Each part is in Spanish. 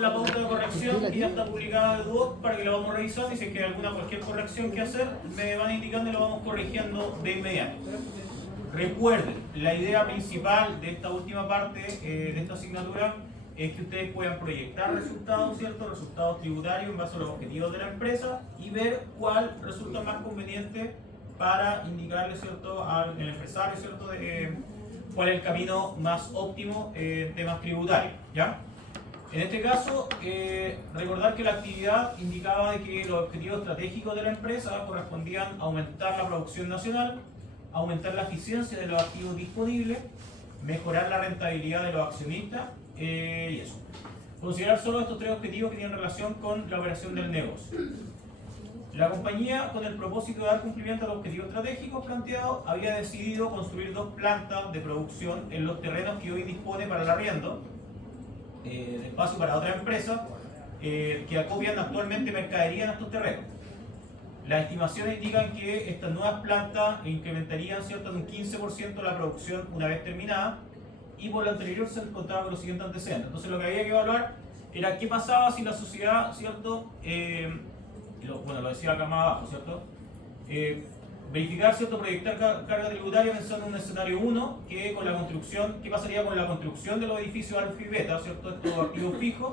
la pauta de corrección que ya está publicada en Duoc para que la vamos revisando y si es que hay cualquier corrección que hacer, me van indicando y lo vamos corrigiendo de inmediato. Recuerden, la idea principal de esta última parte de esta asignatura es que ustedes puedan proyectar resultados, ¿cierto? Resultados tributarios en base a los objetivos de la empresa y ver cuál resulta más conveniente para indicarle, ¿cierto?, al empresario, ¿cierto?, cuál es el camino más óptimo en temas tributarios, ¿ya? En este caso, recordar que la actividad indicaba de que los objetivos estratégicos de la empresa correspondían a aumentar la producción nacional, aumentar la eficiencia de los activos disponibles, mejorar la rentabilidad de los accionistas y eso. Considerar solo estos tres objetivos que tienen relación con la operación del negocio. La compañía, con el propósito de dar cumplimiento a los objetivos estratégicos planteados, había decidido construir 2 plantas de producción en los terrenos que hoy dispone para el arriendo, de espacio para otra empresa, que acopian actualmente mercadería en estos terrenos. Las estimaciones indican que estas nuevas plantas incrementarían, ¿cierto?, en un 15% la producción una vez terminada, y por lo anterior se encontraba con los siguientes antecedentes. Entonces lo que había que evaluar era qué pasaba si la sociedad, ¿cierto?, lo decía acá más abajo, ¿cierto?, verificar, ¿cierto?, proyectar carga tributaria pensando en un escenario 1, que con la construcción, ¿qué pasaría con la construcción de los edificios alfa y beta, ¿cierto?, estos activos fijos?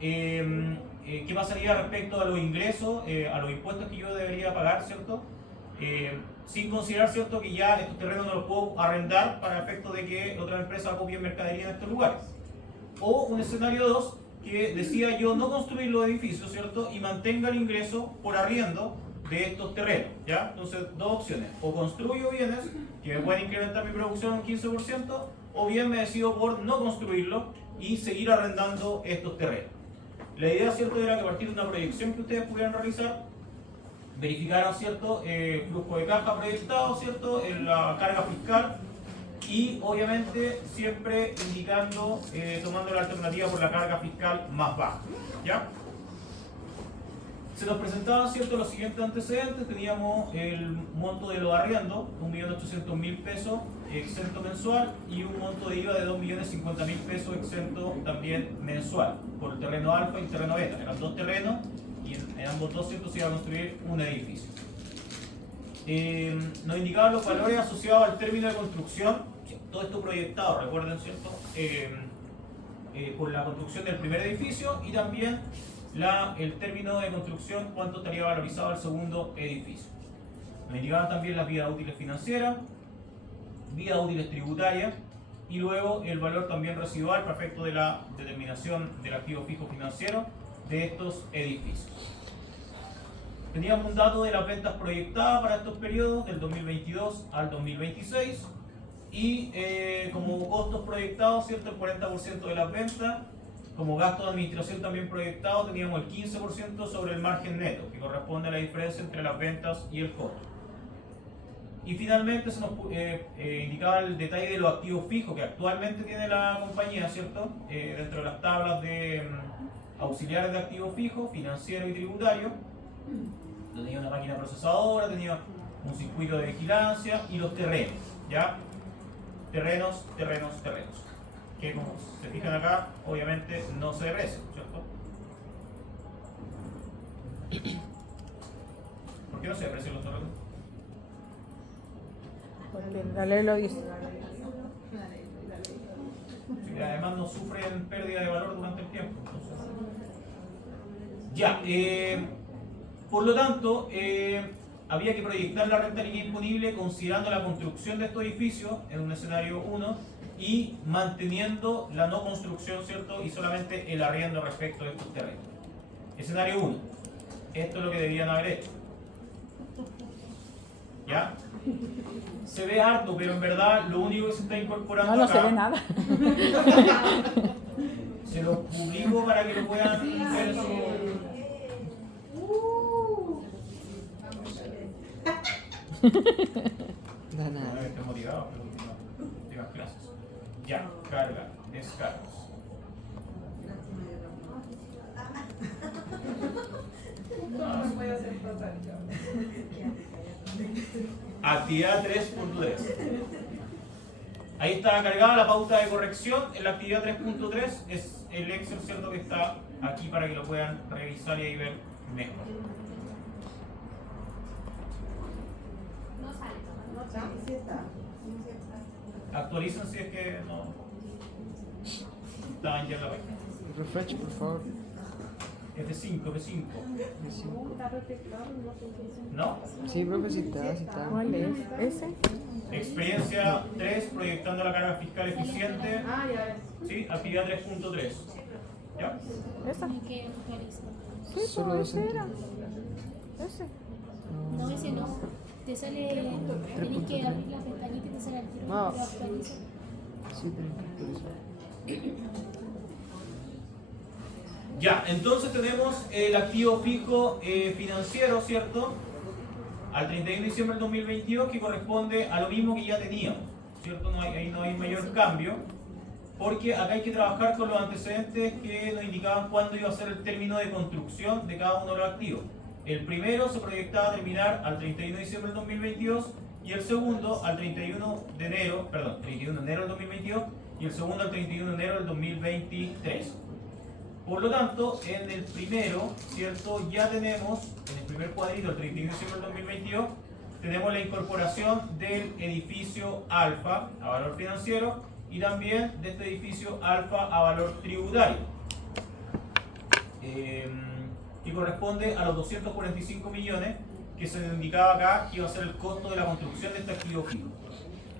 ¿Qué pasaría respecto a los ingresos, a los impuestos que yo debería pagar, ¿cierto? Sin considerar, ¿cierto?, que ya estos terrenos no los puedo arrendar para efecto de que otra empresa copie mercadería en estos lugares. O un escenario 2, que decida yo no construir los edificios, ¿cierto?, y mantenga el ingreso por arriendo de estos terrenos, ¿ya? Entonces, 2 opciones: o construyo bienes que me pueden incrementar mi producción un 15%, o bien me decido por no construirlo y seguir arrendando estos terrenos. La idea, ¿cierto?, era que a partir de una proyección que ustedes pudieran realizar, verificaran, ¿cierto?, flujo de caja proyectado, ¿cierto?, en la carga fiscal y obviamente siempre indicando, tomando la alternativa por la carga fiscal más baja, ¿ya? Se nos presentaban, ¿cierto?, los siguientes antecedentes. Teníamos el monto de los arriendos, 1.800.000 pesos exento mensual, y un monto de IVA de 2.050.000 pesos exento también mensual, por el terreno alfa y el terreno beta. Eran 2 terrenos y en ambos 2, ¿cierto?, se iba a construir un edificio. Nos indicaban los valores asociados al término de construcción, todo esto proyectado, recuerden, ¿cierto?, por la construcción del primer edificio, y también el término de construcción, cuánto estaría valorizado el segundo edificio. Nos indicaban también las vidas útiles financieras, vidas útiles tributarias, y luego el valor también residual para efecto de la determinación del activo fijo financiero de estos edificios. Teníamos un dato de las ventas proyectadas para estos periodos del 2022 al 2026 y como costos proyectados, ¿cierto?, el 40% de las ventas. Como gasto de administración también proyectado teníamos el 15% sobre el margen neto, que corresponde a la diferencia entre las ventas y el costo. Y finalmente se nos indicaba el detalle de los activos fijos que actualmente tiene la compañía, ¿cierto?, dentro de las tablas de auxiliares de activos fijos, financiero y tributario. Tenía una máquina procesadora, tenía un circuito de vigilancia y los terrenos, ¿ya? Terrenos, que como se fijan acá, obviamente no se deprecian, ¿cierto? ¿Por qué no se deprecian los terrenos? Porque la ley lo dice. Sí, además no sufren pérdida de valor durante el tiempo. Entonces. Ya, por lo tanto, había que proyectar la rentabilidad disponible considerando la construcción de estos edificios en un escenario 1 y manteniendo la no construcción, ¿cierto?, y solamente el arriendo respecto de estos terrenos. Escenario 1. Esto es lo que debían haber hecho. ¿Ya? Se ve harto, pero en verdad lo único que se está incorporando No acá, se ve nada. se lo publico para que lo puedan ver en su... Da nada. No estoy motivado, pero últimas clases. Ya, carga, descargos. Actividad 3.3. Ahí está cargada la pauta de corrección. En la actividad 3.3 es el Excel, ¿cierto? Que está aquí para que lo puedan revisar y ahí ver mejor. Sí está. Actualicen si es que no estaban ya en la página. Refresh, por favor. F5, F5. F5. ¿No? Sí, profe, sí está. ¿Cuál es? ¿Ese? Experiencia 3, proyectando la carga fiscal eficiente. Ah, ya ves. ¿Sí? Actividad 3.3. ¿Ya? ¿Esa? Que actualiza. Sí, Solo pues ese 2 era. Ese. No, ese no. Te sale. Tienes que abrir la pestañita y te sale el tiro. No. Pero actualiza. Sí, tenés que actualizar. Ya, entonces tenemos el activo fijo financiero, ¿cierto? Al 31 de diciembre del 2022, que corresponde a lo mismo que ya teníamos, ¿cierto? Ahí no hay mayor cambio, porque acá hay que trabajar con los antecedentes que nos indicaban cuándo iba a ser el término de construcción de cada uno de los activos. El primero se proyectaba terminar al 31 de diciembre del 2022 y el segundo al 31 de enero, perdón, 31 de enero del 2022 y el segundo al 31 de enero del 2023. Por lo tanto, en el primero, ¿cierto? Ya tenemos, en el primer cuadrito, el 31 de diciembre del 2022, tenemos la incorporación del edificio alfa a valor financiero y también de este edificio alfa a valor tributario, que corresponde a los 245 millones que se indicaba acá que iba a ser el costo de la construcción de este activo fijo.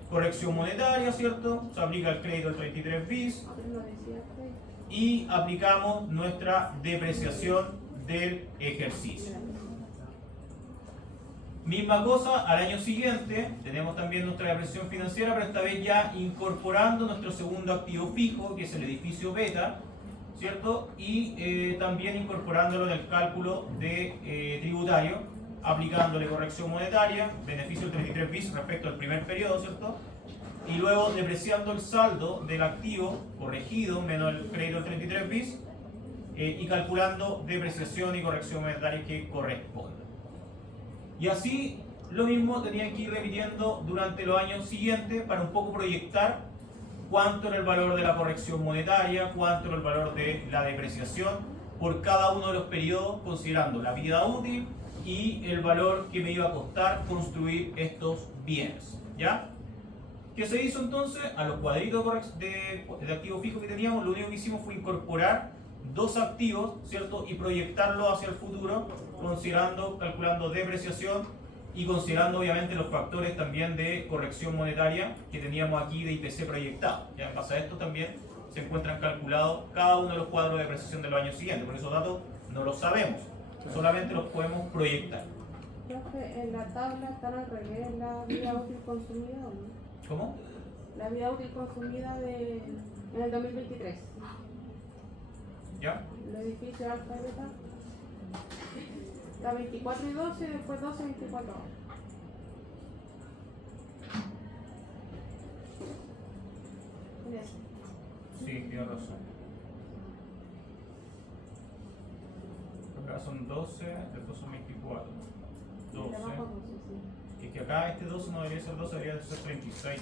Corrección monetaria, ¿cierto? Se aplica el crédito del 33 bis. Y aplicamos nuestra depreciación del ejercicio. Misma cosa, al año siguiente tenemos también nuestra depreciación financiera, pero esta vez ya incorporando nuestro segundo activo fijo, que es el edificio beta, ¿cierto? Y también incorporándolo en el cálculo de tributario, aplicándole corrección monetaria, beneficio del 33 bis respecto al primer periodo, ¿cierto? Y luego depreciando el saldo del activo corregido menos el crédito del 33 bis y calculando depreciación y corrección monetaria que corresponda. Y así lo mismo tenían que ir repitiendo durante los años siguientes para un poco proyectar cuánto era el valor de la corrección monetaria, cuánto era el valor de la depreciación por cada uno de los periodos, considerando la vida útil y el valor que me iba a costar construir estos bienes. ¿Ya? ¿Qué se hizo entonces? A los cuadritos de activo fijo que teníamos, lo único que hicimos fue incorporar dos activos, ¿cierto? Y proyectarlo hacia el futuro, calculando depreciación y considerando obviamente los factores también de corrección monetaria que teníamos aquí de IPC proyectado. Ya en base a esto también se encuentran calculados cada uno de los cuadros de depreciación de los años siguientes, porque esos datos no los sabemos, solamente los podemos proyectar. Profe, en la tabla están al revés la vida útil consumida, ¿o no? ¿Cómo? La vida útil consumida en el 2023. ¿Ya? El edificio alfa y beta. La 24 y 12 y después 12 y 24. En eso. Sí, tienes razón. Acá son 12, después son 24. Y 12. abajo 12, sí. Es que acá este 12 no debería ser 12, debería ser 36.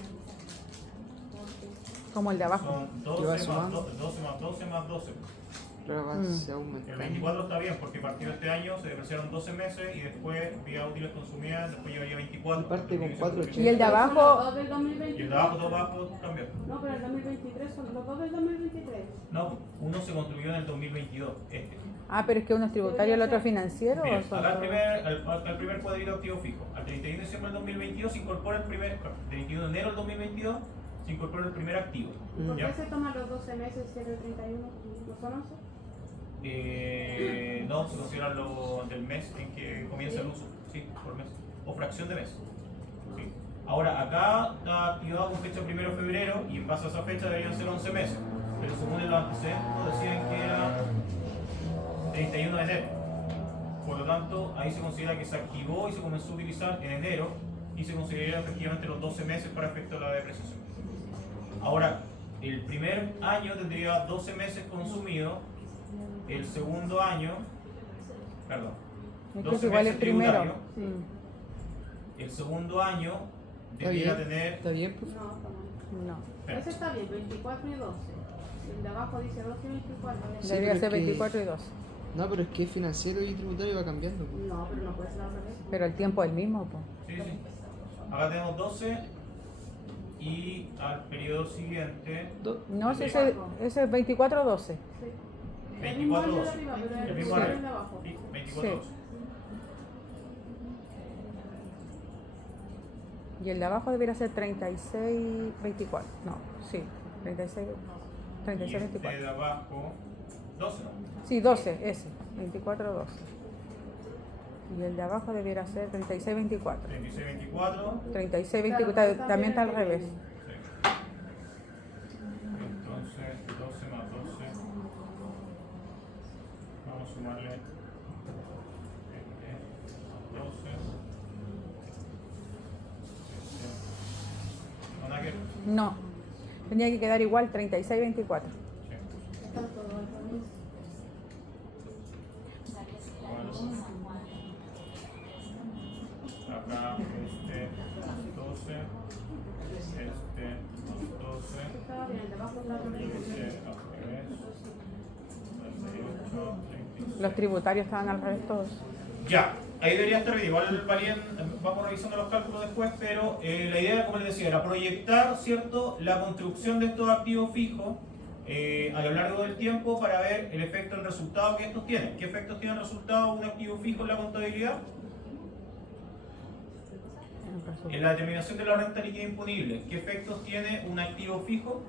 Como el de abajo. Son ¿Qué va 12 más sumando? 12 más 12 más 12. Pero va se aumenta. El 24 está bien porque a partir de este año se depreciaron 12 meses y después vida útiles consumidas, después llevaría 24. Y parte con 4,80. Y el de Son abajo. los dos del Y 2023. el de abajo, todo abajo cambió. No, pero el 2023 son los dos del 2023. No, uno se construyó en el 2022. Ah, pero es que uno es tributario y el otro es financiero. Bien, ¿o son acá todos? al primer cuadrito activo fijo. Al 31 de diciembre del 2022 se incorpora el primer, 31 de enero del 2022 se incorpora el primer activo. ¿Por ¿Ya? qué se toman los 12 meses si es el 31? ¿No son 11? No, se considera lo del mes en que comienza el uso, sí, por mes, o fracción de mes. Sí. Ahora, acá está activado con fecha 1 de febrero y en base a esa fecha deberían ser 11 meses, pero según los antecedentes nos decían que era 31 de enero. Por lo tanto, ahí se considera que se activó y se comenzó a utilizar en enero y se considerarían efectivamente los 12 meses para efecto de la depreciación. Ahora, el primer año tendría 12 meses consumidos. El segundo año, perdón, Es que 12 es igual el meses primero. tributario. Sí. El segundo año Está debiera bien, tener está bien, profe. No, está mal. No. Ese está bien, 24 y 12. El de abajo dice 12 y 24. Sí, Debería pero ser es que- 24 y 12. No, pero es que financiero y tributario va cambiando. Po. No, pero no puede ser al revés. Pero el tiempo es el mismo, pues. Sí, sí. Acá tenemos 12 y al periodo siguiente No, si ese es 24 o 12. Sí. El mismo 24 año de 12. arriba, pero El el mismo de año. abajo. Sí, 24 Sí. 12. Y el de abajo debería ser 36, 24. No, sí, 36, Y 36, este 24. de abajo 12, ¿no? Sí, 12, ese, 24, 12. Y el de abajo debiera ser 36, 24. 36 24. 36, Claro, 24, pero también está al también revés. Sí. Entonces 12 más 12. Vamos a sumarle 12. ¿No nada que ver? No, tenía que quedar igual, 36, 24. Sí. Están todos al revés. Acá este 12, este 12, Estaba bien, el de abajo está al revés. este al revés, 38, 36. Los tributarios estaban al revés todos. Ya, ahí debería estar bien. Igual vamos revisando los cálculos después, pero la idea, como les decía, era proyectar, ¿cierto?, la construcción de estos activos fijos a lo largo del tiempo para ver el efecto, el resultado que estos tienen. ¿Qué efectos tiene el resultado de un activo fijo en la contabilidad? En la determinación de la renta líquida imponible, ¿qué efectos tiene un activo fijo?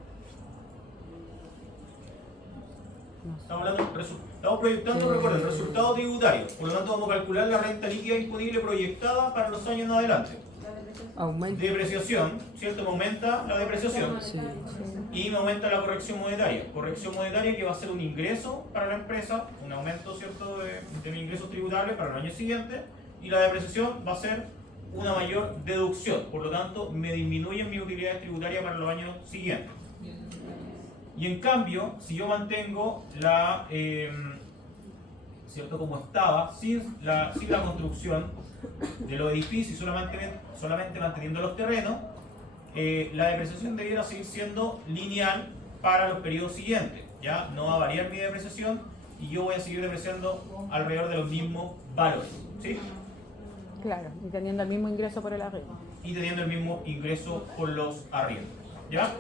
Estamos proyectando, recuerden, resultado tributario. Por lo tanto, vamos a calcular la renta líquida disponible proyectada para los años en adelante. La depreciación. Aumenta. Depreciación, ¿cierto? Me aumenta la depreciación Sí. y me aumenta la corrección monetaria. Corrección monetaria que va a ser un ingreso para la empresa, un aumento, ¿cierto?, de mis ingresos tributables para el año siguiente. Y la depreciación va a ser una mayor deducción. Por lo tanto, me disminuyen mis utilidades tributarias para los años siguientes. Y en cambio, si yo mantengo la, ¿cierto?, como estaba, sin la construcción de los edificios y solamente manteniendo los terrenos, la depreciación debiera seguir siendo lineal para los periodos siguientes. Ya no va a variar mi depreciación y yo voy a seguir depreciando alrededor de los mismos valores, ¿sí? Claro, y teniendo el mismo ingreso por el arriendo. Y teniendo el mismo ingreso por los arriendos, ¿ya?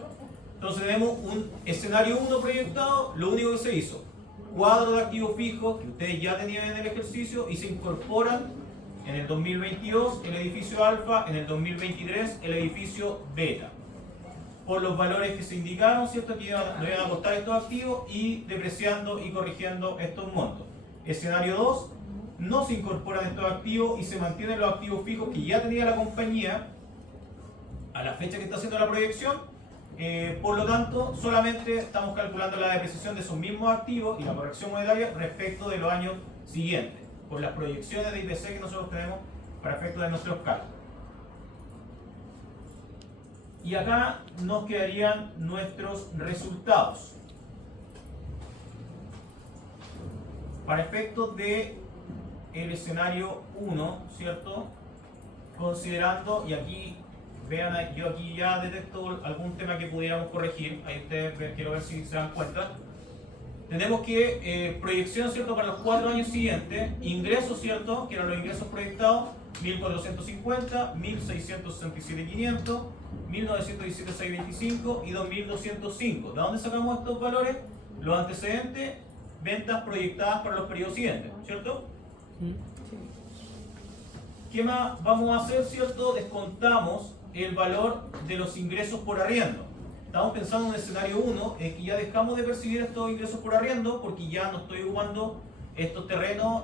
Entonces tenemos un escenario 1 proyectado. Lo único que se hizo, cuadro de activos fijos que ustedes ya tenían en el ejercicio y se incorporan en el 2022 el edificio alfa, en el 2023 el edificio beta, por los valores que se indicaron, ¿cierto?, que nos iban a costar estos activos y depreciando y corrigiendo estos montos. Escenario 2, no se incorporan estos activos y se mantienen los activos fijos que ya tenía la compañía a la fecha que está haciendo la proyección. Por lo tanto, solamente estamos calculando la depreciación de esos mismos activos y la corrección monetaria respecto de los años siguientes, por las proyecciones de IPC que nosotros tenemos para efectos de nuestros cálculos. Y acá nos quedarían nuestros resultados. Para efectos de el escenario 1, ¿cierto? Considerando, y aquí vean, yo aquí ya detecto algún tema que pudiéramos corregir, ahí ustedes quiero ver si se dan cuenta. Tenemos que proyección, ¿cierto?, para los 4 años siguientes, ingresos, ¿cierto?, que eran los ingresos proyectados, 1.450, 1.667.500, 1.917.625 y 2.205. ¿De dónde sacamos estos valores? Los antecedentes, ventas proyectadas para los periodos siguientes, ¿cierto? ¿Qué más vamos a hacer, cierto? Descontamos el valor de los ingresos por arriendo. Estamos pensando en un escenario 1, en que ya dejamos de percibir estos ingresos por arriendo porque ya no estoy ocupando estos terrenos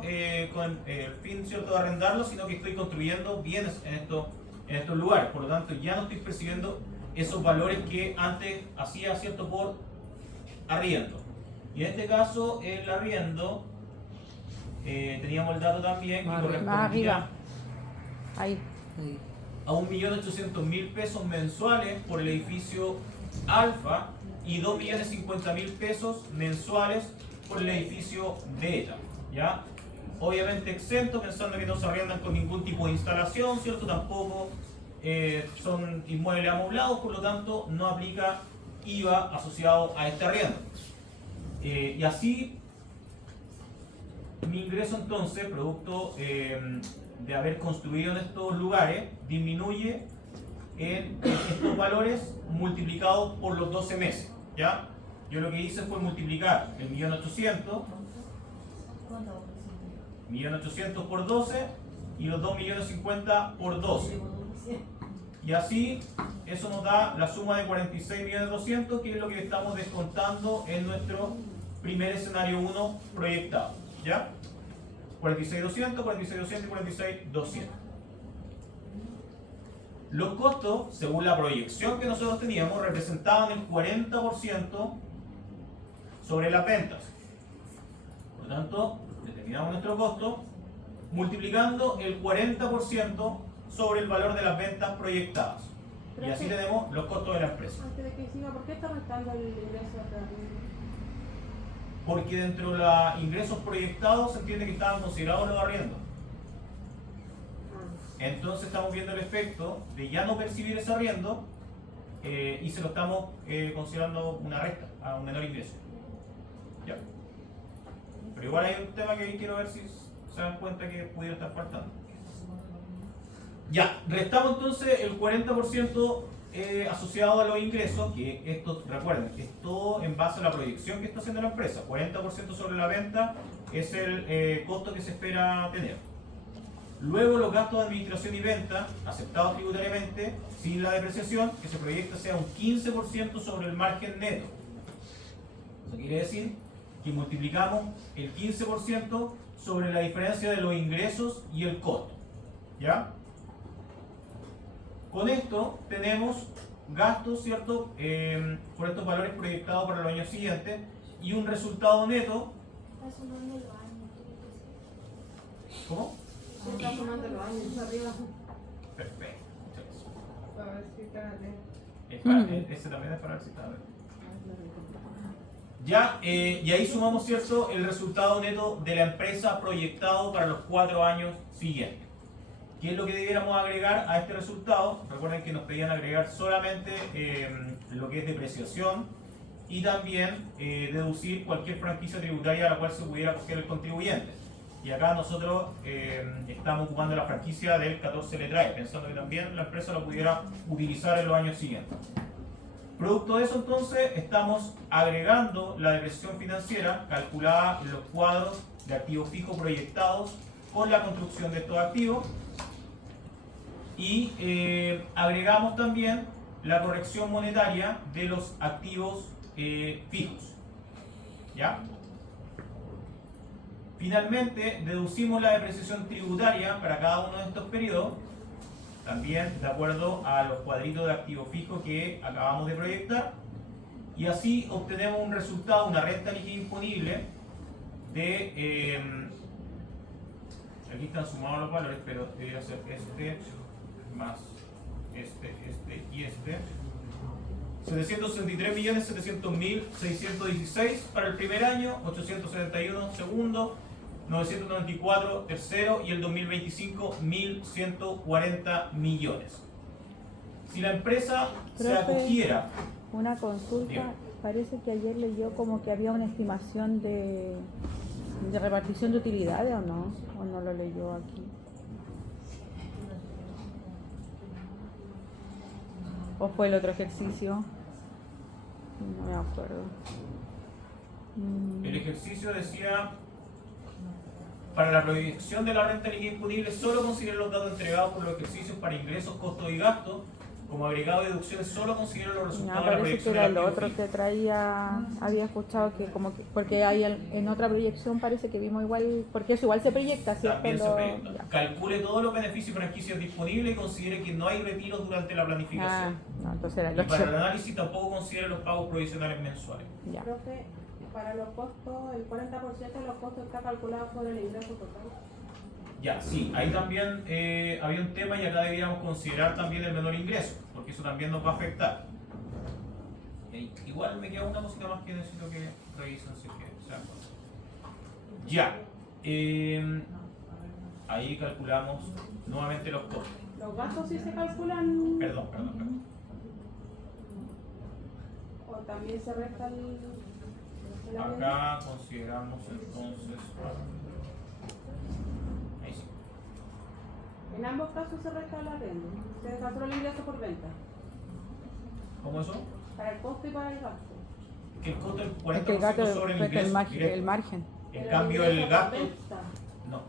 con el fin, ¿cierto?, de arrendarlos, sino que estoy construyendo bienes en estos lugares. Por lo tanto, ya no estoy percibiendo esos valores que antes hacía, ¿cierto?, por arriendo. Y en este caso, el arriendo, teníamos el dato también que Más arriba. Más correspondía arriba. Ahí. Ahí. a 1.800.000 pesos mensuales por el edificio alfa y 2.050.000 pesos mensuales por el edificio beta, ¿ya? Obviamente exento, pensando que no se arriendan con ningún tipo de instalación, ¿cierto? Tampoco son inmuebles amoblados, por lo tanto no aplica IVA asociado a este arriendo. Y así mi ingreso entonces, producto de haber construido en estos lugares, disminuye en estos valores multiplicados por los 12 meses. ¿Ya? Yo lo que hice fue multiplicar el 1.800.000 por 12 y los 2.050.000 por 12. Y así eso nos da la suma de 46.200.000, que es lo que estamos descontando en nuestro primer escenario 1 proyectado. ¿Ya? 46.200, 46.200 y 46.200. Los costos, según la proyección que nosotros teníamos, representaban el 40% sobre las ventas. Por lo tanto, determinamos nuestro costo multiplicando el 40% sobre el valor de las ventas proyectadas. Y así tenemos los costos de la empresa. Antes de que siga, ¿por qué está restando el ingreso de arriendo? Porque dentro de los ingresos proyectados se entiende que estaban considerados los arriendos. Entonces estamos viendo el efecto de ya no percibir ese arriendo y se lo estamos considerando una resta a un menor ingreso. ¿Ya? Pero igual hay un tema que quiero ver si se dan cuenta que pudiera estar faltando. Ya, restamos entonces el 40% asociado a los ingresos, que esto, recuerden, es todo en base a la proyección que está haciendo la empresa. 40% sobre la venta es el costo que se espera tener. Luego los gastos de administración y venta, aceptados tributariamente, sin la depreciación, que se proyecta sea un 15% sobre el margen neto. Eso quiere decir que multiplicamos el 15% sobre la diferencia de los ingresos y el costo. ¿Ya? Con esto tenemos gastos, ¿cierto? Por estos valores proyectados para los años siguientes y un resultado neto. Está sumando los años. ¿Cómo? Se está sumando los años arriba. Perfecto. A ver si Ese también es para ver si está bien. Ya, y ahí sumamos, ¿cierto?, el resultado neto de la empresa proyectado para los 4 años siguientes. ¿Qué es lo que debiéramos agregar a este resultado? Recuerden que nos pedían agregar solamente lo que es depreciación y también deducir cualquier franquicia tributaria a la cual se pudiera acoger el contribuyente. Y acá nosotros estamos ocupando la franquicia del 14 letra E, pensando que también la empresa lo pudiera utilizar en los años siguientes. Producto de eso, entonces, estamos agregando la depreciación financiera calculada en los cuadros de activos fijos proyectados con la construcción de estos activos. Y agregamos también la corrección monetaria de los activos fijos. ¿Ya? Finalmente, deducimos la depreciación tributaria para cada uno de estos periodos, también de acuerdo a los cuadritos de activos fijos que acabamos de proyectar, y así obtenemos un resultado, una renta líquida imponible de, aquí están sumados los valores, pero debería ser este más este y este. 763.700.616 para el primer año, 871 segundo, 994 tercero y el 2025 1.140 millones. Si la empresa se Profe, acogiera, una consulta, Bien. parece que ayer leyó como que había una estimación de repartición de utilidades, ¿o no lo leyó aquí? ¿O fue el otro ejercicio? No me acuerdo. el ejercicio decía: para la proyección de la renta líquida imponible solo consideren los datos entregados por los ejercicios para ingresos, costos y gastos. Como agregado de deducciones solo consideren los resultados de la Parece que proyección era del el activo otro fijo. que traía, había escuchado que como que, porque hay en otra proyección parece que vimos igual, porque eso igual se proyecta, ¿cierto? También se proyecta. Ya. Calcule todos los beneficios y franquicias disponibles y considere que no hay retiros durante la planificación. No, entonces era el Y para el otro. análisis tampoco considere los pagos provisionales mensuales. Ya. Profe, para los costos, el 40% de los costos está calculado sobre el ingreso total. Ya, sí, ahí también había un tema y acá deberíamos considerar también el menor ingreso, porque eso también nos va a afectar. Igual me queda una cosita más que necesito que revisen si es que se dan cuenta. Ya, ahí calculamos nuevamente los costos. Los gastos sí se calculan. Perdón. O también se resta el arriendo. Acá consideramos entonces. Ahí sí. En ambos casos se resta el arriendo. Se deja solo el ingreso por venta. ¿Cómo eso? Para el costo y para el gasto. Que el costo del Es que el 40% gasto sobre el afecta ingreso. el directo. margen. En Pero cambio, ingreso el por gasto. venta, No,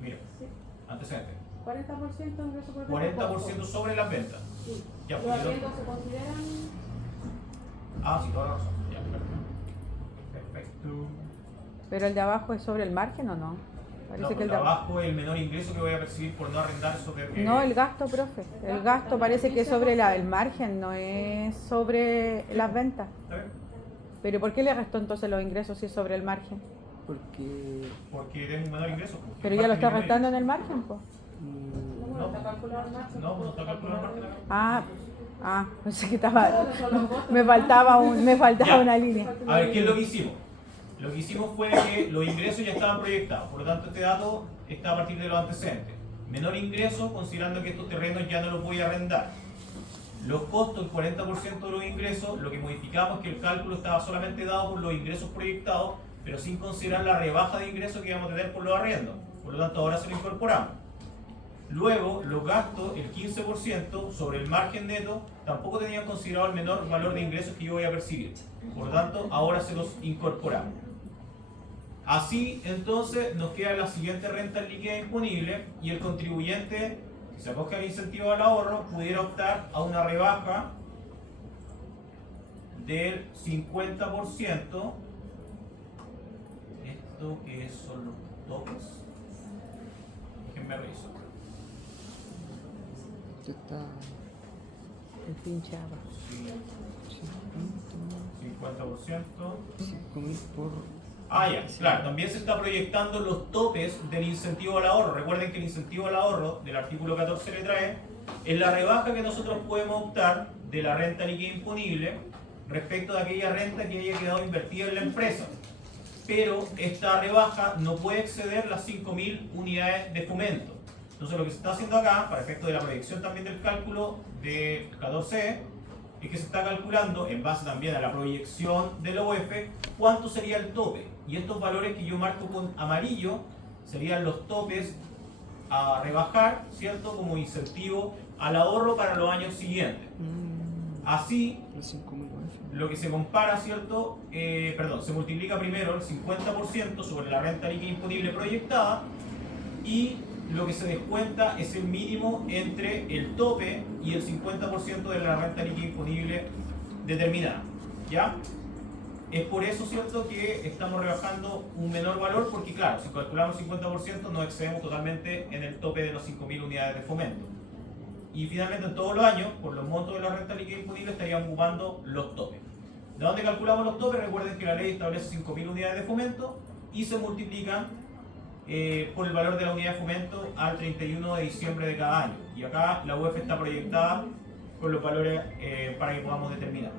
mira, sí. antecedente. 40% ingreso por venta. 40% sobre las ventas. Sí. Ya, Los pues, arriendos se consideran. Ah, sí, toda la razón. Ya, perfecto. Pero el de abajo es sobre el margen o no? Parece No, que el de de abajo. abajo el menor ingreso que voy a percibir por no arrendar sobre. No, el gasto, profe. El gasto parece que es sobre el margen, no es sobre las ventas. ¿Está bien? Pero ¿por qué le restó entonces los ingresos si es sobre el margen? Porque. Porque tengo un menor ingreso. Pero ya lo está restando en el margen, pues. No, No. está calculado el margen. No, no está calculado el margen Ah, pensé que estaba. Son los costos. Me faltaba Ya. una línea. A ver, ¿qué es lo que hicimos? Lo que hicimos fue que los ingresos ya estaban proyectados, por lo tanto este dato está a partir de los antecedentes. Menor ingreso, considerando que estos terrenos ya no los voy a arrendar. Los costos, el 40% de los ingresos, lo que modificamos es que el cálculo estaba solamente dado por los ingresos proyectados, pero sin considerar la rebaja de ingresos que íbamos a tener por los arriendos. Por lo tanto, ahora se lo incorporamos. Luego, los gastos, el 15% sobre el margen neto, tampoco tenían considerado el menor valor de ingresos que yo voy a percibir. Por lo tanto, ahora se los incorporamos. Así, entonces, nos queda la siguiente renta líquida imponible y el contribuyente, si se acoge al incentivo al ahorro, pudiera optar a una rebaja del 50%. ¿Esto qué son los topes? Déjenme revisar. Esto está. El pinche abajo. Sí, 50%. 5.000 por. Ah, ya, claro, también se está proyectando los topes del incentivo al ahorro. Recuerden que el incentivo al ahorro del artículo 14 le trae es la rebaja que nosotros podemos optar de la renta líquida imponible respecto de aquella renta que haya quedado invertida en la empresa. Pero esta rebaja no puede exceder las 5.000 unidades de fomento. Entonces lo que se está haciendo acá, para efecto de la proyección también del cálculo de 14, es que se está calculando, en base también a la proyección de la UEF, cuánto sería el tope. Y estos valores que yo marco con amarillo serían los topes a rebajar, ¿cierto? Como incentivo al ahorro para los años siguientes. Así, Los 5.000 UF. lo que se compara, ¿cierto? Se multiplica primero el 50% sobre la renta líquida imponible proyectada y lo que se descuenta es el mínimo entre el tope y el 50% de la renta líquida imponible determinada. ¿Ya? Es por eso, ¿cierto?, que estamos rebajando un menor valor porque, claro, si calculamos 50% no excedemos totalmente en el tope de los 5.000 unidades de fomento. Y finalmente en todos los años, por los montos de la renta líquida imponible, estaríamos ocupando los topes. ¿De dónde calculamos los topes? Recuerden que la ley establece 5.000 unidades de fomento y se multiplican por el valor de la unidad de fomento al 31 de diciembre de cada año. Y acá la UEF está proyectada con los valores para que podamos determinar.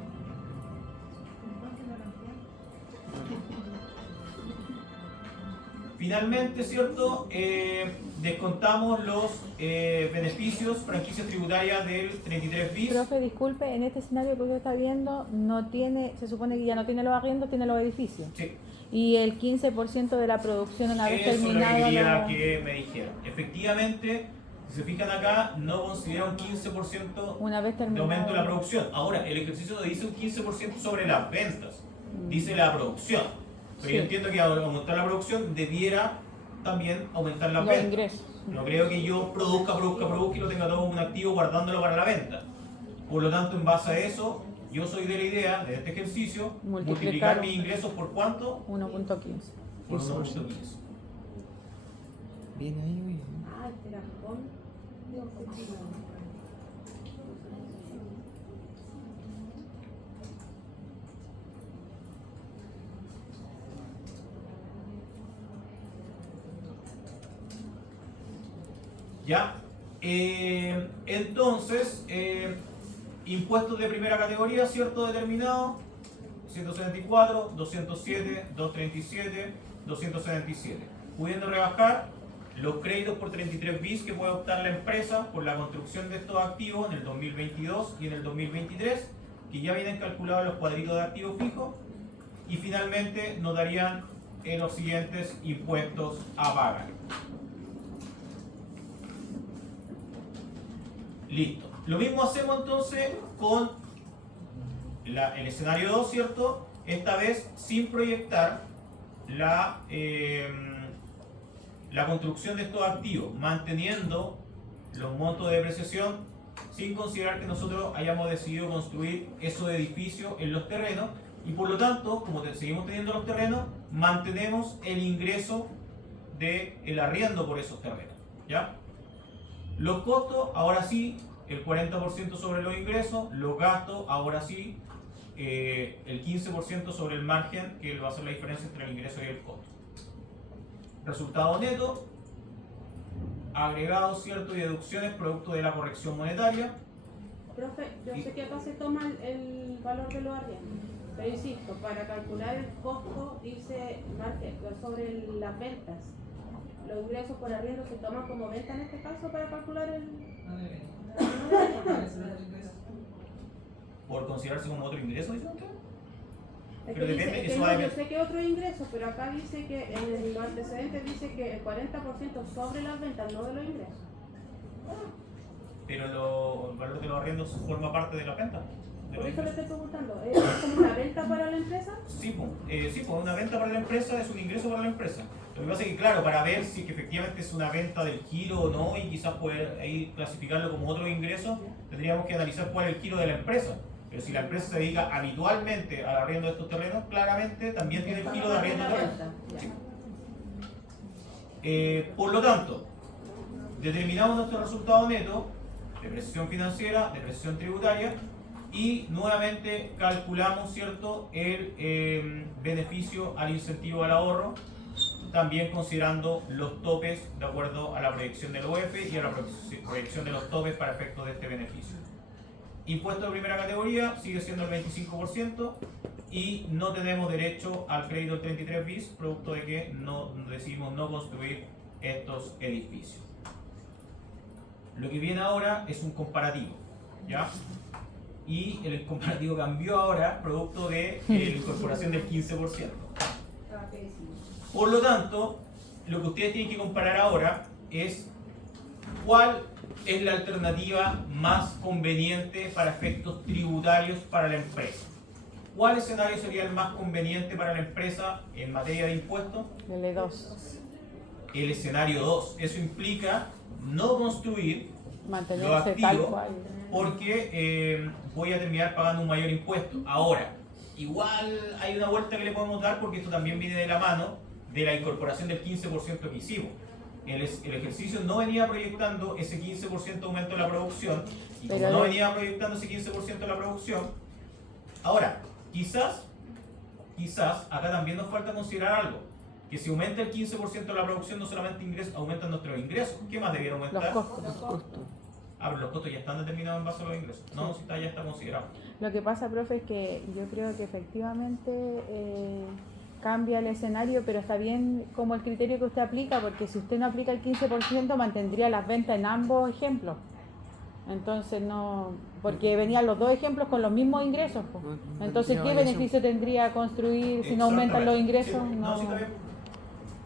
Finalmente, ¿cierto? Descontamos los beneficios, franquicias tributarias del 33 bis. Profe, disculpe, en este escenario que usted está viendo, no tiene, se supone que ya no tiene los arriendos, tiene los edificios. Sí. Y el 15% de la producción una vez Eso es lo que terminada. quería la- que me dijeran. Efectivamente, si se fijan acá, no considera un 15% Una vez de terminada. aumento de la producción. Ahora, el ejercicio no dice un 15% sobre las ventas, dice la producción. Pero Sí. yo entiendo que al aumentar la producción debiera también aumentar las Los ventas. ingresos. No creo que yo produzca y lo tenga todo como un activo guardándolo para la venta. Por lo tanto, en base a eso, yo soy de la idea de este ejercicio multiplicar mis ingresos por ¿cuánto? 1.15. Por 1.15. Bien ahí, oye. Ah, este era con. ¿Ya? Entonces, impuestos de primera categoría, ¿cierto? Determinado, 174, 207, 237, 277. Pudiendo rebajar los créditos por 33 bis que puede optar la empresa por la construcción de estos activos en el 2022 y en el 2023, que ya vienen calculados los cuadritos de activos fijos, y finalmente nos darían los siguientes impuestos a pagar. Listo. Lo mismo hacemos entonces con el escenario 2, ¿cierto? Esta vez sin proyectar la construcción de estos activos, manteniendo los montos de depreciación sin considerar que nosotros hayamos decidido construir esos edificios en los terrenos, y por lo tanto, como seguimos teniendo los terrenos, mantenemos el ingreso del arriendo por esos terrenos, ¿ya? Los costos, ahora sí, el 40% sobre los ingresos; los gastos, ahora sí, el 15% sobre el margen, que va a ser la diferencia entre el ingreso y el costo. Resultado neto, agregados, ¿cierto? Y deducciones producto de la corrección monetaria. Profe, yo sé que acá se toma el valor de los arriendos, pero insisto, para calcular el costo dice sobre las ventas. Los ingresos por arriendo se toman como venta en este caso para calcular el... Por considerarse como otro ingreso, ¿dice usted? Es que Pero dice, depende, es que eso no, va a yo depender. sé que otro ingreso, pero acá dice que en los antecedentes dice que el 40% sobre las ventas, no de los ingresos. Pero el valor de los arriendos forma parte de la venta. Por eso le estoy preguntando, ¿es como una venta para la empresa? Sí, pues una venta para la empresa es un ingreso para la empresa. Lo que pasa es que, claro, para ver si que efectivamente es una venta del giro o no, y quizás poder ahí clasificarlo como otro ingreso, tendríamos que analizar cuál es el giro de la empresa. Pero si la empresa se dedica habitualmente al arriendo de estos terrenos, claramente también tiene el giro de arriendo de terrenos. Sí. Por lo tanto, determinamos nuestro resultado neto, depreciación financiera, depreciación tributaria, y nuevamente calculamos, ¿cierto?, el beneficio al incentivo al ahorro, también considerando los topes de acuerdo a la proyección del OF y a la proyección de los topes para efectos de este beneficio. Impuesto de primera categoría sigue siendo el 25%, y no tenemos derecho al crédito del 33 bis, producto de que decidimos no construir estos edificios. Lo que viene ahora es un comparativo, ¿ya? Y el comparativo cambió ahora, producto de la incorporación del 15%. Por lo tanto, lo que ustedes tienen que comparar ahora es cuál es la alternativa más conveniente para efectos tributarios para la empresa. ¿Cuál escenario sería el más conveniente para la empresa en materia de impuestos? El E2. El escenario 2. Eso implica no construir lo Mantenerse tal activo, cual. porque voy a terminar pagando un mayor impuesto. Ahora, igual hay una vuelta que le podemos dar, porque esto también viene de la mano de la incorporación del 15% que hicimos. El ejercicio no venía proyectando ese 15% aumento de la producción, y como no venía proyectando ese 15% de la producción, ahora, quizás acá también nos falta considerar algo, que si aumenta el 15% de la producción, no solamente aumentan nuestros ingresos. ¿Qué más debiera aumentar? Los costos. Ah, pero los costos ya están determinados en base a los ingresos. No, si ya está considerado. Lo que pasa, profe, es que yo creo que efectivamente cambia el escenario, pero está bien como el criterio que usted aplica, porque si usted no aplica el 15%, mantendría las ventas en ambos ejemplos. Entonces no, porque venían los dos ejemplos con los mismos ingresos, pues. Entonces, ¿qué beneficio tendría construir si no aumentan los ingresos? Sí, no, sí, está bien.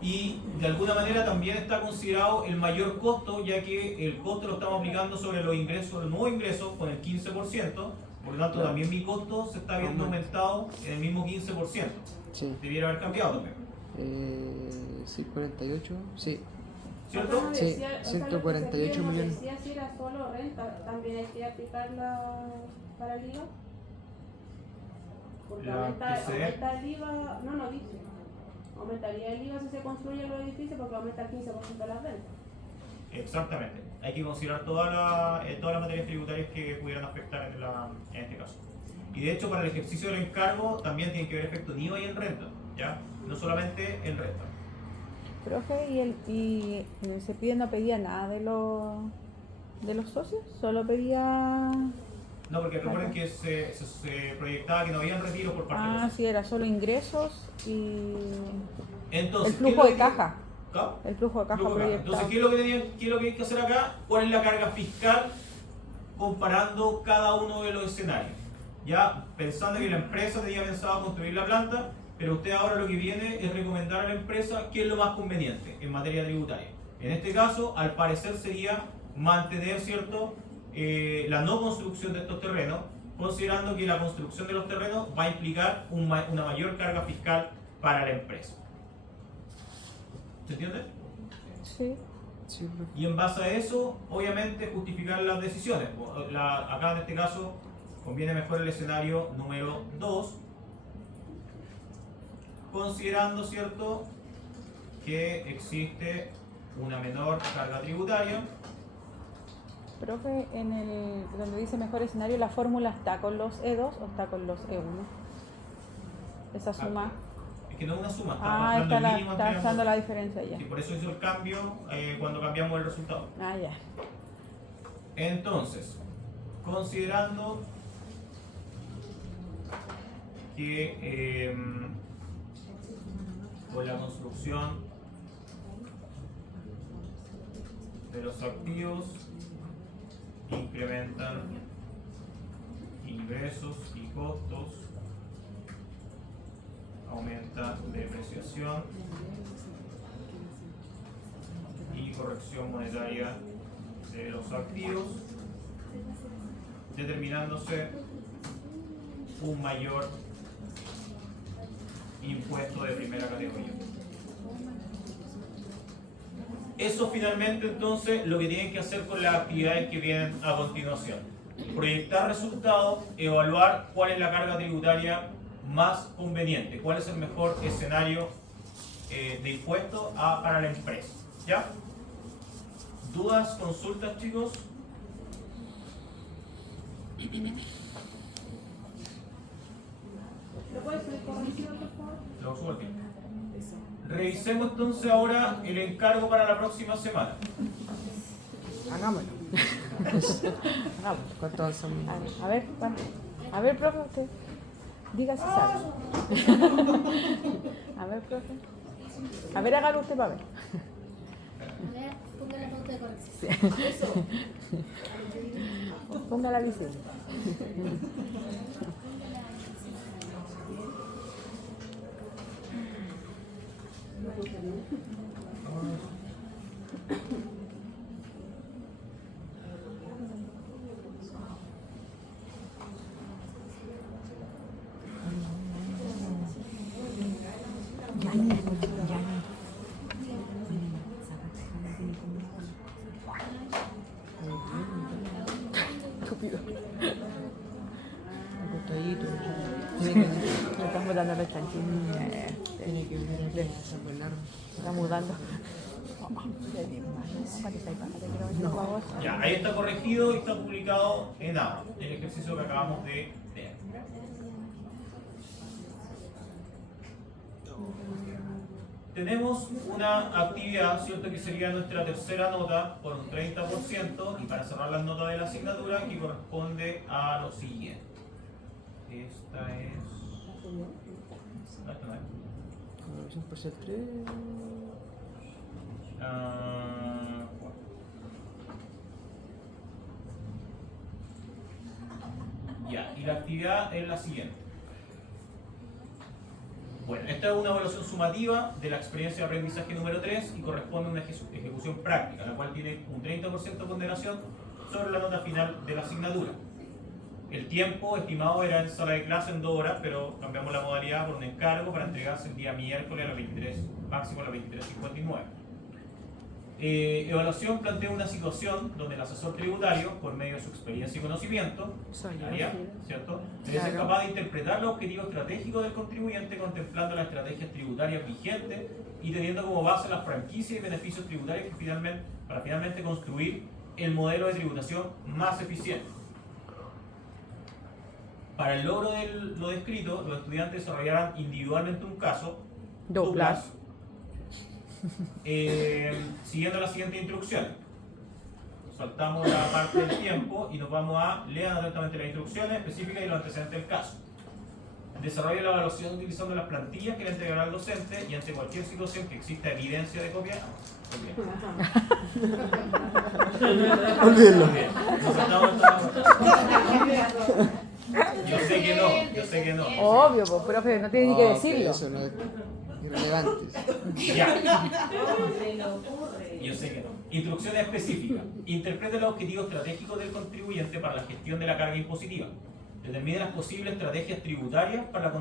Y de alguna manera también está considerado el mayor costo, ya que el costo lo estamos aplicando sobre los ingresos, los nuevos ingresos, con el 15%, por lo tanto también mi costo se está viendo aumentado en el mismo 15%. Sí. Debiera haber cambiado también. Sí, 48, sí. ¿Cierto? Acá no Sí, decía, o sea, lo que 148 se millones. decía si era solo renta, también hay que aplicarla para el IVA. Porque La aumenta TCE. el IVA, no dice. Aumentaría el IVA si se construyen los edificios porque aumenta el 15% de las ventas. Exactamente. Hay que considerar todas las materias tributarias que pudieran afectar en este caso. Y de hecho, para el ejercicio del encargo también tiene que ver efecto en IVA y en renta, ¿ya? No solamente en renta. Profe, ¿y el CEPIDE no pedía nada de los socios? Solo pedía... No, porque recuerden que se proyectaba que no habían retiros por parte de los Ah, socios. sí, era solo ingresos y Entonces, el ¿qué es flujo lo de que- caja. ¿Acá? El flujo de caja Flujo de caja. proyectado. Entonces, ¿qué es lo que hay que hacer acá? ¿Cuál es la carga fiscal comparando cada uno de los escenarios? Ya pensando que la empresa tenía pensado construir la planta, pero usted ahora lo que viene es recomendar a la empresa qué es lo más conveniente en materia tributaria. En este caso, al parecer sería mantener, ¿cierto?, la no construcción de estos terrenos, considerando que la construcción de los terrenos va a implicar una mayor carga fiscal para la empresa. ¿Se entiende? Sí. Sí, profe. Y en base a eso, obviamente, justificar las decisiones. Acá en este caso, conviene mejor el escenario número 2, considerando, ¿cierto?, que existe una menor carga tributaria. Profe, en el donde dice mejor escenario, ¿la fórmula está con los E2 o está con los E1? Esa suma. Es que no es una suma, Ah, está está, el mínimo entre está dando ambos. la diferencia ya. Sí, por eso hizo el cambio cuando cambiamos el resultado. Ah, ya. Entonces, considerando que con la construcción de los activos incrementan ingresos y costos, aumenta depreciación y corrección monetaria de los activos, determinándose un mayor impuesto de primera categoría. Eso finalmente entonces lo que tienen que hacer con las actividades que vienen a continuación. Proyectar resultados, evaluar cuál es la carga tributaria más conveniente, cuál es el mejor escenario de impuestos para la empresa. ¿Ya? ¿Dudas, consultas, chicos? ¿Lo puedes subir corregido, por favor? Lo subo al fin. Revisemos entonces ahora el encargo para la próxima semana. Hagámoslo. Hagamos. ¿Cuánto avanzamos? A ver, ¿cuánto? A ver, profe, usted. Diga si sabe. A ver, profe. A ver, hágalo usted para ver. A ver, ponga la pauta de corrección. Ponga la visible. Estúpido. Acostadito. Le están mudando los chanchines. Tiene que ver a sacar Se está mudando. Ya, ahí está corregido y está publicado en ABA, el ejercicio que acabamos de leer. Tenemos una actividad, ¿cierto?, que sería nuestra tercera nota por un 30%, y para cerrar las notas de la asignatura que corresponde a lo siguiente. Esta es... Esta no es. Corrección parcial 3. Ya, y la actividad es la siguiente. Bueno, esta es una evaluación sumativa de la experiencia de aprendizaje número 3 y corresponde a una ejecución práctica, la cual tiene un 30% de ponderación sobre la nota final de la asignatura. El tiempo estimado era en sala de clase en 2 horas, pero cambiamos la modalidad por un encargo para entregarse el día miércoles a las 23, máximo a las 23:59. Evaluación plantea una situación donde el asesor tributario, por medio de su experiencia y conocimiento, ¿cierto?, debe ser capaz de interpretar los objetivos estratégicos del contribuyente contemplando las estrategias tributarias vigentes y teniendo como base las franquicias y beneficios tributarios que para finalmente construir el modelo de tributación más eficiente. Para el logro de lo descrito, los estudiantes desarrollarán individualmente un caso, Douglas, siguiendo las siguientes instrucciones. Saltamos la parte del tiempo y nos vamos a leer atentamente las instrucciones específicas y los antecedentes del caso. Desarrolla la evaluación utilizando las plantillas que le entregará al docente y ante cualquier situación que exista evidencia de copia. Olvídenlo. Yo sé que no. Obvio, pues, profe, no tiene ni que No, decirlo. Eso no es irrelevante. Ya. Se le ocurre. Yo sé que no. Instrucciones específicas. Interprete los objetivos estratégicos del contribuyente para la gestión de la carga impositiva. Determine las posibles estrategias tributarias para la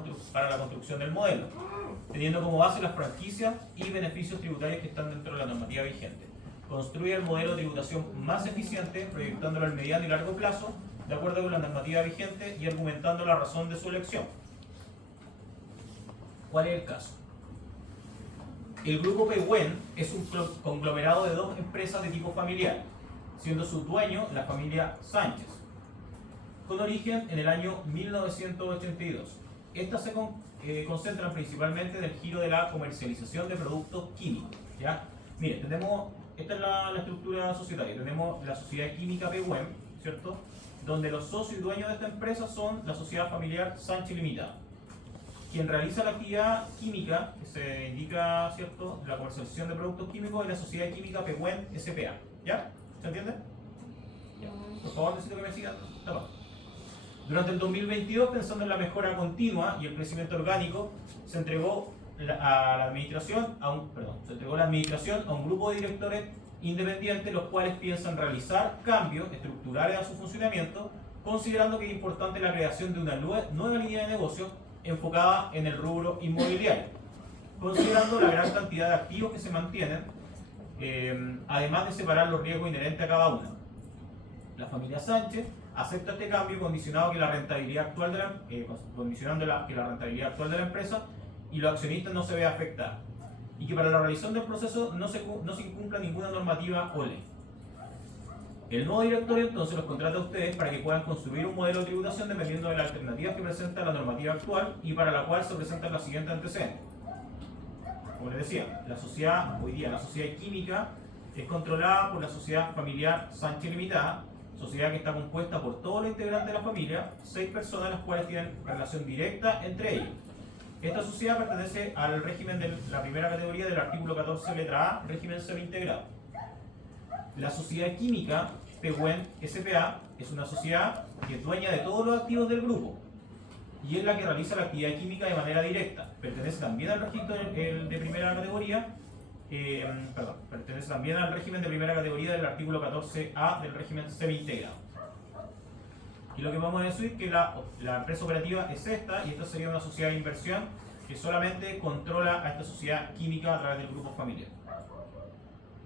construcción del modelo, teniendo como base las franquicias y beneficios tributarios que están dentro de la normativa vigente. Construye el modelo de tributación más eficiente, proyectándolo al mediano y largo plazo, de acuerdo con la normativa vigente y argumentando la razón de su elección. ¿Cuál es el caso? El grupo Pehuen es un conglomerado de dos empresas de tipo familiar, siendo su dueño la familia Sánchez, con origen en el año 1982. Estas se concentran principalmente en el giro de la comercialización de productos químicos. ¿Ya? Miren, esta es la estructura societaria. Tenemos la sociedad química Pehuen, ¿cierto? Donde los socios y dueños de esta empresa son la sociedad familiar Sánchez Limitada. Quien realiza la actividad química, que se indica, ¿cierto?, la comercialización de productos químicos, es la sociedad química Pehuen S.p.A. ¿Ya? ¿Se entiende? Ya. Por favor, necesito que me sigan. Durante el 2022, pensando en la mejora continua y el crecimiento orgánico, se entregó la administración a un grupo de directores independientes, los cuales piensan realizar cambios estructurales a su funcionamiento, considerando que es importante la creación de una nueva línea de negocio enfocada en el rubro inmobiliario, considerando la gran cantidad de activos que se mantienen, además de separar los riesgos inherentes a cada una. La familia Sánchez acepta este cambio condicionando que la rentabilidad actual de la empresa y los accionistas no se vea afectada, y que para la realización del proceso no se incumpla ninguna normativa o ley. El nuevo directorio entonces los contrata a ustedes para que puedan construir un modelo de tributación dependiendo de las alternativas que presenta la normativa actual y para la cual se presentan los siguientes antecedentes. Como les decía, hoy día la sociedad química es controlada por la sociedad familiar Sánchez Limitada, sociedad que está compuesta por todos los integrantes de la familia, 6 personas las cuales tienen relación directa entre ellos. Esta sociedad pertenece al régimen de la primera categoría del artículo 14 letra A, régimen semi-integrado. La sociedad química Pehuen S.p.A. es una sociedad que es dueña de todos los activos del grupo y es la que realiza la actividad química de manera directa. Pertenece también al registro de primera categoría, pertenece también al régimen de primera categoría del artículo 14A del régimen semi-integrado. Y lo que vamos a decir es que la empresa operativa es esta, y esta sería una sociedad de inversión que solamente controla a esta sociedad química a través del grupo familiar.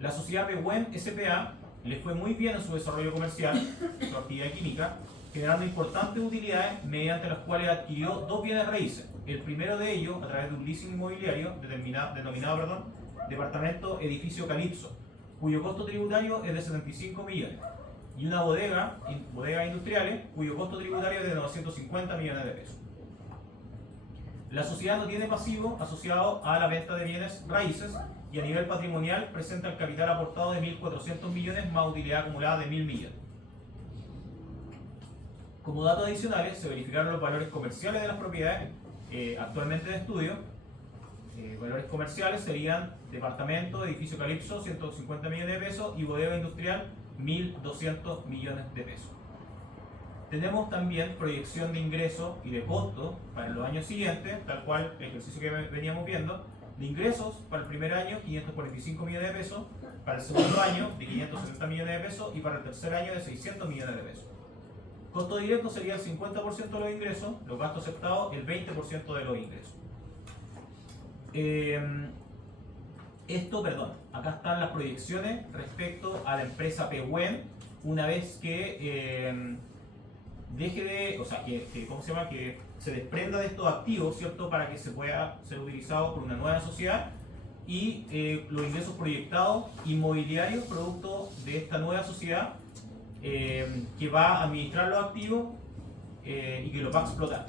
La sociedad Pehuen S.p.A. le fue muy bien en su desarrollo comercial, su actividad química, generando importantes utilidades mediante las cuales adquirió 2 bienes raíces. El primero de ellos a través de un leasing inmobiliario denominado Departamento Edificio Calipso, cuyo costo tributario es de 75 millones, y una bodegas industriales, cuyo costo tributario es de 950 millones de pesos. La sociedad no tiene pasivo asociado a la venta de bienes raíces y a nivel patrimonial presenta el capital aportado de 1.400 millones más utilidad acumulada de 1.000 millones. Como datos adicionales, se verificaron los valores comerciales de las propiedades actualmente de estudio. Valores comerciales serían departamento, edificio Calipso, 150 millones de pesos, y bodega industrial, 1.200 millones de pesos. Tenemos también proyección de ingresos y de costos para los años siguientes, tal cual el ejercicio que veníamos viendo. De ingresos para el primer año, 545 millones de pesos, para el segundo año, de 570 millones de pesos, y para el tercer año, de 600 millones de pesos. Costo directo sería el 50% de los ingresos, los gastos aceptados el 20% de los ingresos. Acá están las proyecciones respecto a la empresa Pehuen, una vez que que se desprenda de estos activos, ¿cierto?, para que se pueda ser utilizado por una nueva sociedad, y los ingresos proyectados inmobiliarios producto de esta nueva sociedad que va a administrar los activos y que los va a explotar.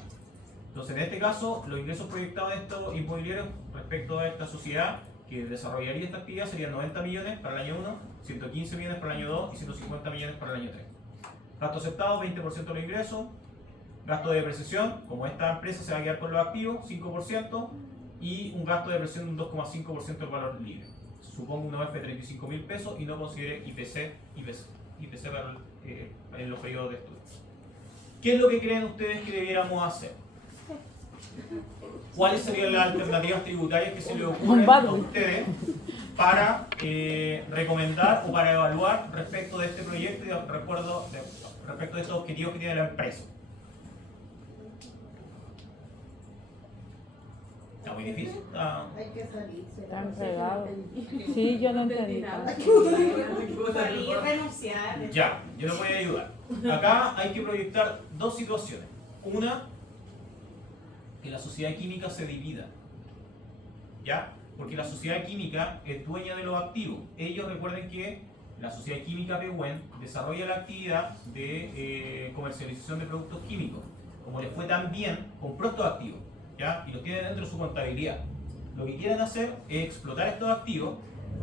Entonces, en este caso, los ingresos proyectados de estos inmobiliarios respecto a esta sociedad que desarrollaría esta actividad serían 90 millones para el año 1, 115 millones para el año 2 y 150 millones para el año 3. Gasto aceptado, 20% de los ingresos. Gasto de depreciación, como esta empresa se va a quedar con los activos, 5%, y un gasto de depreciación de un 2,5% del valor libre. Supongo una OF de 35.000 pesos y no considere IPC para en los periodos de estudio. ¿Qué es lo que creen ustedes que debiéramos hacer? ¿Cuáles serían las alternativas tributarias que se les ocurren a ustedes para recomendar o para evaluar respecto de este proyecto y respecto de estos objetivos que tiene la empresa? ¿Está muy difícil? Hay que salirse. Está enredado. Sí, yo no entendí. Salir, renunciar. Ya, yo les voy a ayudar. Acá hay que proyectar dos situaciones. Una, que la sociedad química se divida. ¿Ya? Porque la sociedad química es dueña de los activos. Ellos recuerden que la sociedad química Pehuen desarrolla la actividad de comercialización de productos químicos. Como les fue tan bien, compró estos activos, ¿ya? Y los tiene dentro de su contabilidad. Lo que quieren hacer es explotar estos activos,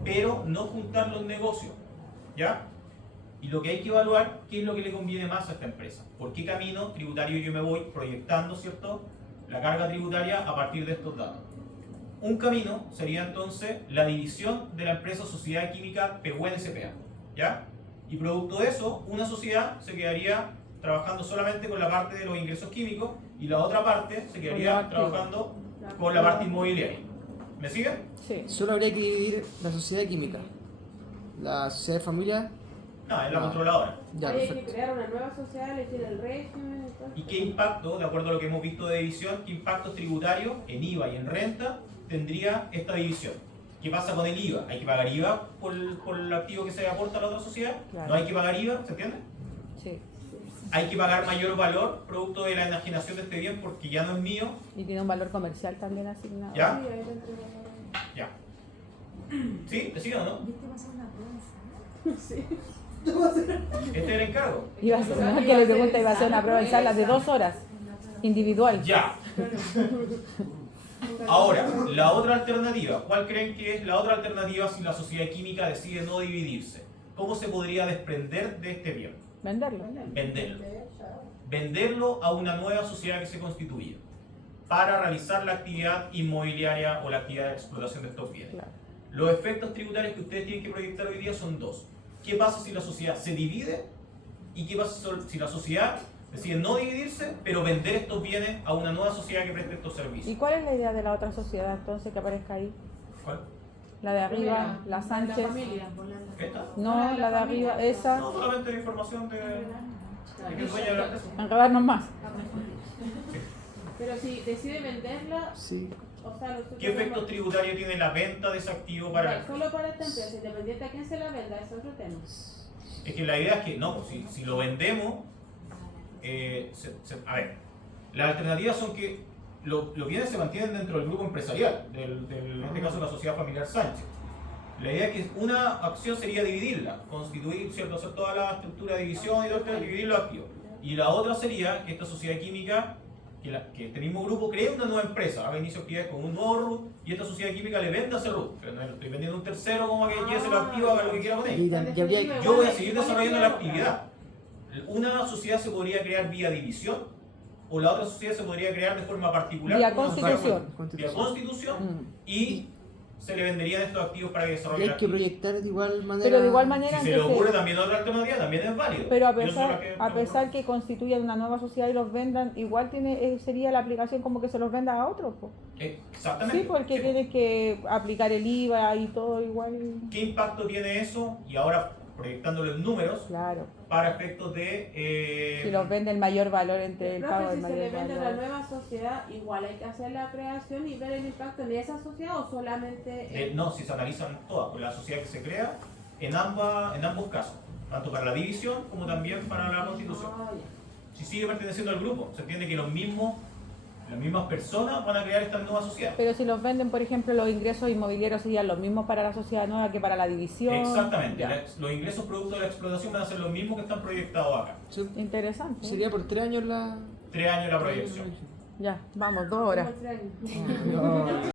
pero no juntar los negocios, ¿ya? Y lo que hay que evaluar, qué es lo que le conviene más a esta empresa. ¿Por qué camino tributario yo me voy proyectando, ¿cierto?, la carga tributaria a partir de estos datos? Un camino sería entonces la división de la empresa Sociedad Química Pehuen S.p.A., ¿ya? Y producto de eso, una sociedad se quedaría trabajando solamente con la parte de los ingresos químicos y la otra parte se quedaría trabajando con la parte inmobiliaria. ¿Me siguen? Sí. Solo habría que dividir la sociedad química. La sociedad de familia. No, es la controladora. Ya, Hay que perfecto. crear una nueva sociedad, elegir el régimen y todo. ¿Y qué impacto, de acuerdo a lo que hemos visto de división, qué impactos tributarios en IVA y en renta tendría esta división? ¿Qué pasa con el IVA? ¿Hay que pagar IVA por el activo que se aporta a la otra sociedad? Claro. ¿No hay que pagar IVA? ¿Se entiende? Sí. Hay que pagar mayor valor producto de la enajenación de este bien porque ya no es mío. Y tiene un valor comercial también asignado. ¿Ya? Sí, ahí lo entrego. Ya. ¿Sí? ¿Te sigo o no? Sí. Este es el encargo. Iba a ser, no es que le pregunta, iba a hacer una prueba en sala de 2 horas, individual. Ya. Ahora, la otra alternativa. ¿Cuál creen que es la otra alternativa si la sociedad química decide no dividirse? ¿Cómo se podría desprender de este bien? Venderlo. Venderlo. Venderlo a una nueva sociedad que se constituye para realizar la actividad inmobiliaria o la actividad de explotación de estos bienes. Claro. Los efectos tributarios que ustedes tienen que proyectar hoy día son dos. ¿Qué pasa si la sociedad se divide? ¿Y qué pasa si la sociedad decide no dividirse, pero vender estos bienes a una nueva sociedad que preste estos ¿Y servicios? cuál es la idea de la otra sociedad entonces que aparezca ahí? ¿Cuál? La de arriba, la Sánchez. ¿Esta? No, la de arriba, esa. No, solamente la información de que es dueña de la empresa. Enredarnos más. Pero si decide venderla, Sí. o sea, nosotros ¿Qué efectos tributarios tiene la venta de ese activo para la empresa? solo para esta empresa, independiente a quién se la venda, es otro tema. Es que la idea es que, no, si lo vendemos, a ver, las alternativas son que los bienes se mantienen dentro del grupo empresarial, en este caso la sociedad familiar Sánchez. La idea es que una acción sería dividirla, constituir, ¿cierto?, hacer toda la estructura de división y todo esto, dividir los activos. Y la otra sería que esta sociedad química, que este mismo grupo cree una nueva empresa, haga inicio de actividades con un nuevo RUT y esta sociedad química le venda ese RUT. Pero no le estoy vendiendo a un tercero como que lleve los activos, haga lo que quiera con Y ellos. ya habría Yo voy a seguir desarrollando la actividad. Una sociedad se podría crear vía división o la otra sociedad se podría crear de forma particular. Vía como una sociedad constitución. vía constitución y se le venderían estos activos para que Y desarrolle hay la que actividad. proyectar de igual manera. Pero de igual manera, Si se le entonces- ocurre también otra alternativa, también es válido. Pero a Yo soy la pesar, que- a pesar que constituyan una nueva sociedad y los vendan, igual tiene sería la aplicación como que se los venda a otros. Po. Exactamente. Sí, porque Sí. tienes que aplicar el IVA y todo igual. ¿Qué impacto tiene eso? Y ahora proyectándolo en números Claro. para efectos de... Si los vende el mayor valor entre el pago Profe, del si se le mayor vende a la valor. nueva sociedad, igual hay que hacer la creación y ver el impacto en esa sociedad o solamente no, si se analizan todas, por la sociedad que se crea en ambos casos, tanto para la división como también para la constitución. Ah, ya. Si sigue perteneciendo al grupo, se entiende que las mismas personas van a crear esta nueva sociedad. Pero si los venden, por ejemplo, los ingresos inmobiliarios serían los mismos para la sociedad nueva que para la división. Exactamente, Ya. los ingresos producto de la explotación van a ser los mismos que están proyectados acá. Interesante. Sería por 3 años la. 3 años la proyección. Ya, vamos, 2 horas. Como extraño. No.